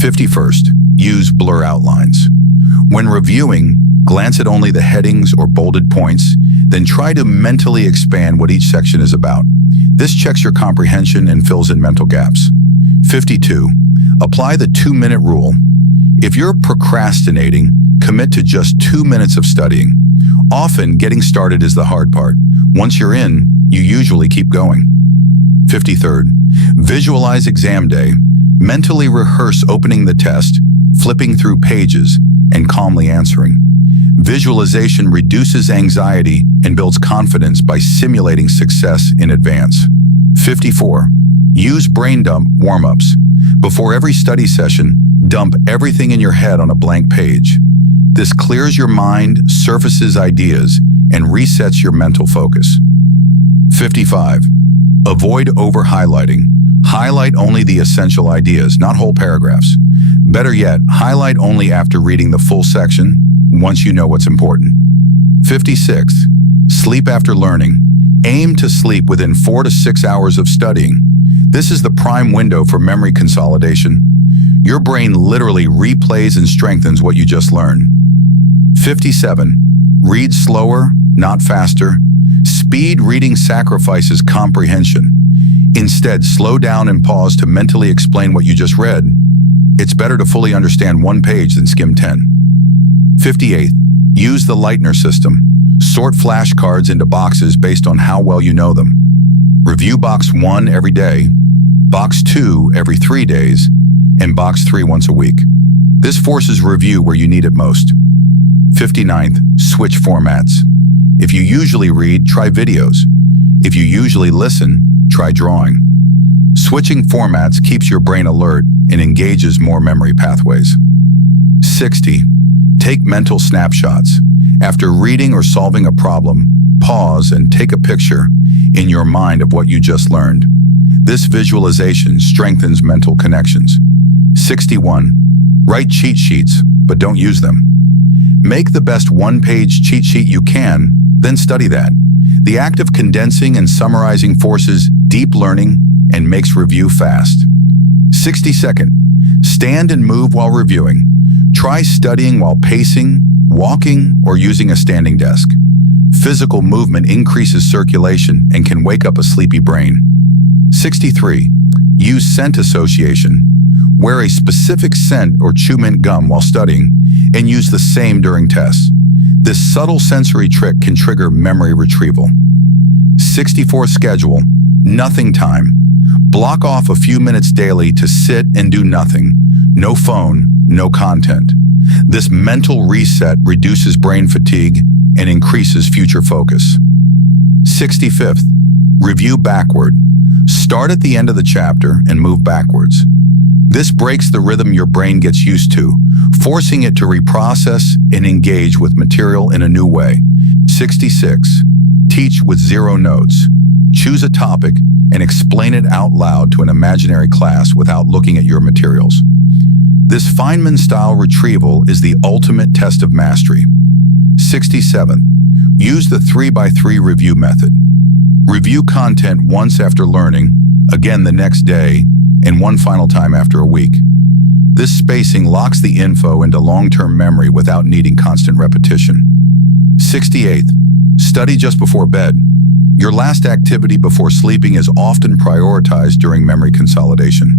51st, use blur outlines. When reviewing, glance at only the headings or bolded points, then try to mentally expand what each section is about. This checks your comprehension and fills in mental gaps. 52. Apply the 2-minute rule. If you're procrastinating, commit to just 2 minutes of studying. Often, getting started is the hard part. Once you're in, you usually keep going. 53rd, visualize exam day. Mentally rehearse opening the test, flipping through pages, and calmly answering. Visualization reduces anxiety and builds confidence by simulating success in advance. 54. Use brain dump warm-ups. Before every study session, dump everything in your head on a blank page. This clears your mind, surfaces ideas, and resets your mental focus. 55. Avoid over-highlighting. Highlight only the essential ideas, not whole paragraphs. Better yet, highlight only after reading the full section, once you know what's important. 56. Sleep after learning. Aim to sleep within 4 to 6 hours of studying. This is the prime window for memory consolidation. Your brain literally replays and strengthens what you just learned. 57. Read slower, not faster. Speed reading sacrifices comprehension. Instead, slow down and pause to mentally explain what you just read. It's better to fully understand 1 page than skim 10. 58. Use the Lightner system. Sort flashcards into boxes based on how well you know them. Review box 1 every day, box 2 every 3 days, and box 3 once a week. This forces review where you need it most. 59th, switch formats. If you usually read, try videos. If you usually listen, try drawing. Switching formats keeps your brain alert and engages more memory pathways. 60. Take mental snapshots. After reading or solving a problem, pause and take a picture in your mind of what you just learned. This visualization strengthens mental connections. 61. Write cheat sheets, but don't use them. Make the best 1-page cheat sheet you can, then study that. The act of condensing and summarizing forces deep learning and makes review fast. 62nd. Stand and move while reviewing. Try studying while pacing, walking, or using a standing desk. Physical movement increases circulation and can wake up a sleepy brain. 63. Use scent association. Wear a specific scent or chew mint gum while studying, and use the same during tests. This subtle sensory trick can trigger memory retrieval. 64. Schedule. Nothing time. Block off a few minutes daily to sit and do nothing. No phone, no content. This mental reset reduces brain fatigue and increases future focus. 65th. Review backward. Start at the end of the chapter and move backwards. This breaks the rhythm your brain gets used to, forcing it to reprocess and engage with material in a new way. 66. Teach with 0 notes. Choose a topic and explain it out loud to an imaginary class without looking at your materials. This Feynman-style retrieval is the ultimate test of mastery. 67. Use the 3x3 review method. Review content once after learning, again the next day, and one final time after a week. This spacing locks the info into long-term memory without needing constant repetition. 68th. Study just before bed. Your last activity before sleeping is often prioritized during memory consolidation.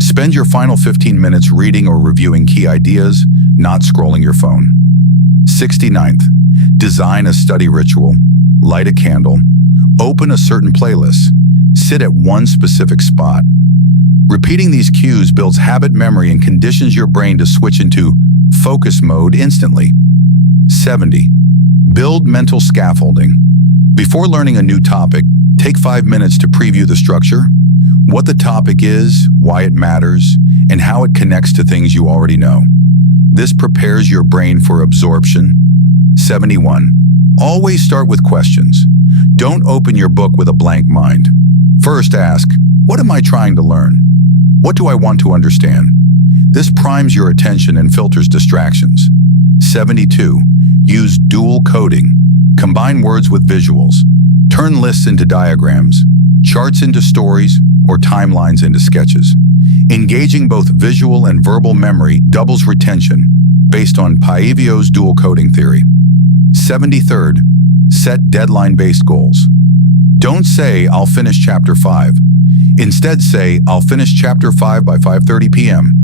Spend your final 15 minutes reading or reviewing key ideas, not scrolling your phone. 69th. Design a study ritual. Light a candle. Open a certain playlist. Sit at one specific spot. Repeating these cues builds habit memory and conditions your brain to switch into focus mode instantly. 70. Build mental scaffolding. Before learning a new topic, take 5 minutes to preview the structure, what the topic is, why it matters, and how it connects to things you already know. This prepares your brain for absorption. 71. Always start with questions. Don't open your book with a blank mind. First ask, what am I trying to learn? What do I want to understand? This primes your attention and filters distractions. 72. Use dual coding. Combine words with visuals. Turn lists into diagrams, charts into stories, or timelines into sketches. Engaging both visual and verbal memory doubles retention, based on Paivio's dual coding theory. 73rd, set deadline-based goals. Don't say, "I'll finish chapter 5." Instead say, "I'll finish chapter 5 by 5:30 p.m.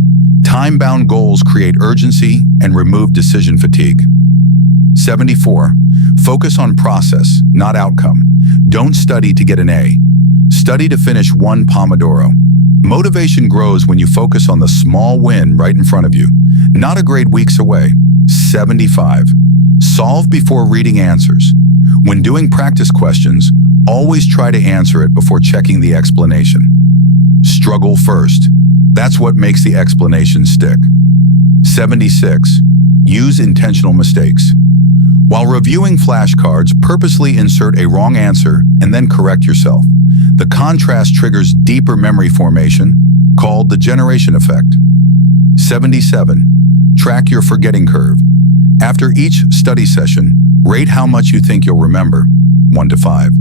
Time-bound goals create urgency and remove decision fatigue. 74. Focus on process, not outcome. Don't study to get an A. Study to finish one Pomodoro. Motivation grows when you focus on the small win right in front of you, not a grade weeks away. 75. Solve before reading answers. When doing practice questions, always try to answer it before checking the explanation. Struggle first. That's what makes the explanation stick. 76. Use intentional mistakes. While reviewing flashcards, purposely insert a wrong answer and then correct yourself. The contrast triggers deeper memory formation, called the generation effect. 77. Track your forgetting curve. After each study session, rate how much you think you'll remember, 1 to 5.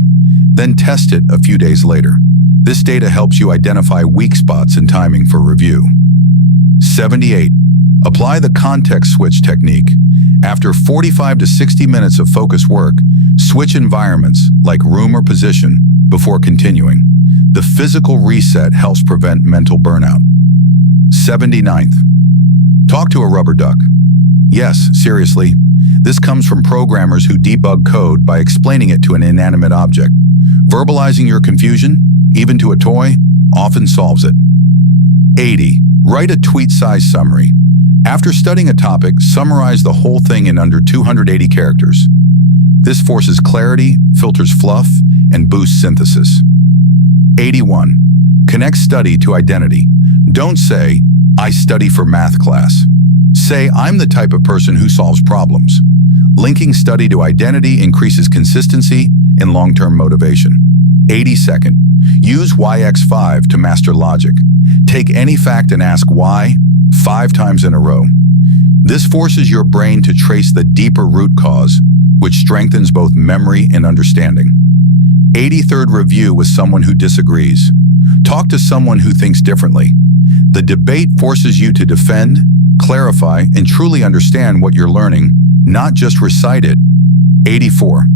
Then test it a few days later. This data helps you identify weak spots in timing for review. 78. Apply the context switch technique. After 45 to 60 minutes of focused work, switch environments, like room or position, before continuing. The physical reset helps prevent mental burnout. 79th. Talk to a rubber duck. Yes, seriously. This comes from programmers who debug code by explaining it to an inanimate object. Verbalizing your confusion, even to a toy, often solves it. 80. Write a tweet-sized summary. After studying a topic, summarize the whole thing in under 280 characters. This forces clarity, filters fluff, and boosts synthesis. 81. Connect study to identity. Don't say, "I study for math class." Say, "I'm the type of person who solves problems." Linking study to identity increases consistency and long-term motivation. 82nd. Use YX5 to master logic. Take any fact and ask why 5 times in a row. This forces your brain to trace the deeper root cause, which strengthens both memory and understanding. 83rd. Review with someone who disagrees. Talk to someone who thinks differently. The debate forces you to defend, clarify, and truly understand what you're learning, not just recite it. 84.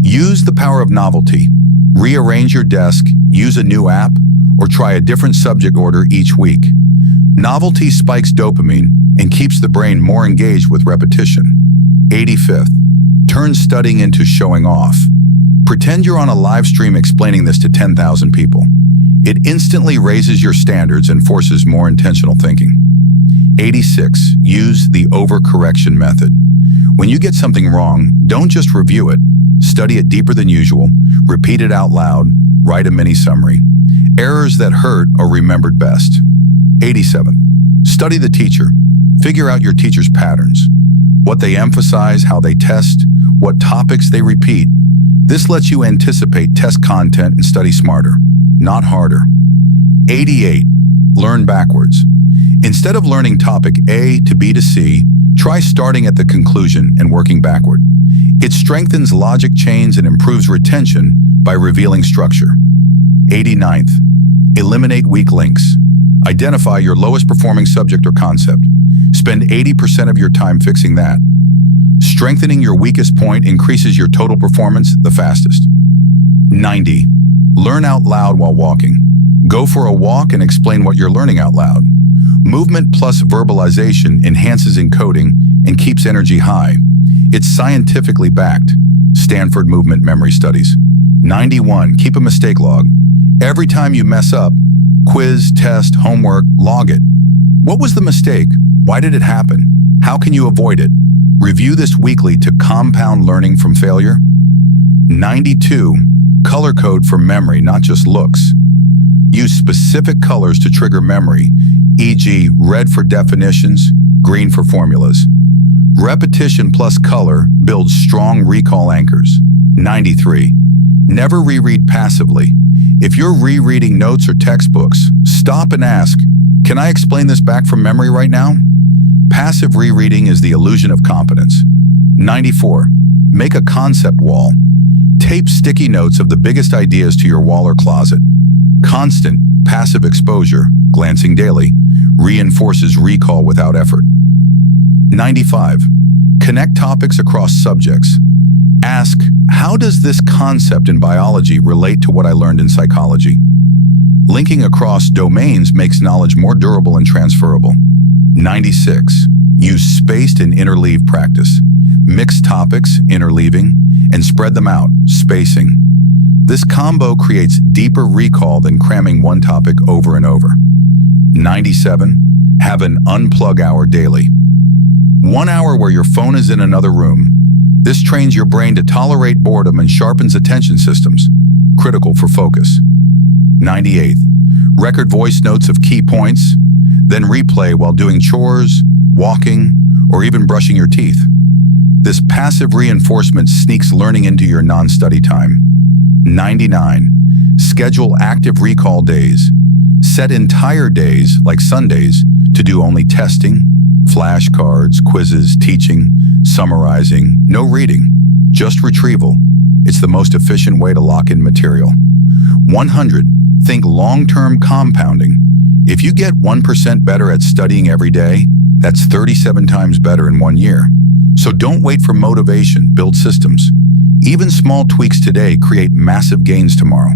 Use the power of novelty. Rearrange your desk, use a new app, or try a different subject order each week. Novelty spikes dopamine and keeps the brain more engaged with repetition. 85th. Turn studying into showing off. Pretend you're on a live stream explaining this to 10,000 people. It instantly raises your standards and forces more intentional thinking. 86. Use the overcorrection method. When you get something wrong, don't just review it. Study it deeper than usual, repeat it out loud, write a mini summary. Errors that hurt are remembered best. 87. Study the teacher. Figure out your teacher's patterns. What they emphasize, how they test, what topics they repeat. This lets you anticipate test content and study smarter, not harder. 88. Learn backwards. Instead of learning topic A to B to C, try starting at the conclusion and working backward. It strengthens logic chains and improves retention by revealing structure. 89th. Eliminate weak links. Identify your lowest performing subject or concept. Spend 80% of your time fixing that. Strengthening your weakest point increases your total performance the fastest. 90. Learn out loud while walking. Go for a walk and explain what you're learning out loud. Movement plus verbalization enhances encoding and keeps energy high. It's scientifically backed. Stanford Movement Memory Studies. 91. Keep a mistake log. Every time you mess up, quiz, test, homework, log it. What was the mistake? Why did it happen? How can you avoid it? Review this weekly to compound learning from failure. 92. Color code for memory, not just looks. Use specific colors to trigger memory, e.g. red for definitions, green for formulas. Repetition plus color builds strong recall anchors. 93. Never reread passively. If you're rereading notes or textbooks, stop and ask, "Can I explain this back from memory right now?" Passive rereading is the illusion of competence. 94. Make a concept wall. Tape sticky notes of the biggest ideas to your wall or closet. Constant, passive exposure glancing daily, reinforces recall without effort. 95. Connect topics across subjects. Ask, how does this concept in biology relate to what I learned in psychology? Linking across domains makes knowledge more durable and transferable. 96. Use spaced and interleave practice. Mix topics, interleaving, and spread them out, spacing. This combo creates deeper recall than cramming one topic over and over. 97. Have an unplug hour daily. 1 hour where your phone is in another room. This trains your brain to tolerate boredom and sharpens attention systems, critical for focus. 98. Record voice notes of key points, then replay while doing chores, walking, or even brushing your teeth. This passive reinforcement sneaks learning into your non-study time. 99. Schedule active recall days. Set entire days, like Sundays, to do only testing, flashcards, quizzes, teaching, summarizing, no reading, just retrieval. It's the most efficient way to lock in material. 100. Think long-term compounding. If you get 1% better at studying every day, that's 37 times better in 1 year. So don't wait for motivation, build systems. Even small tweaks today create massive gains tomorrow.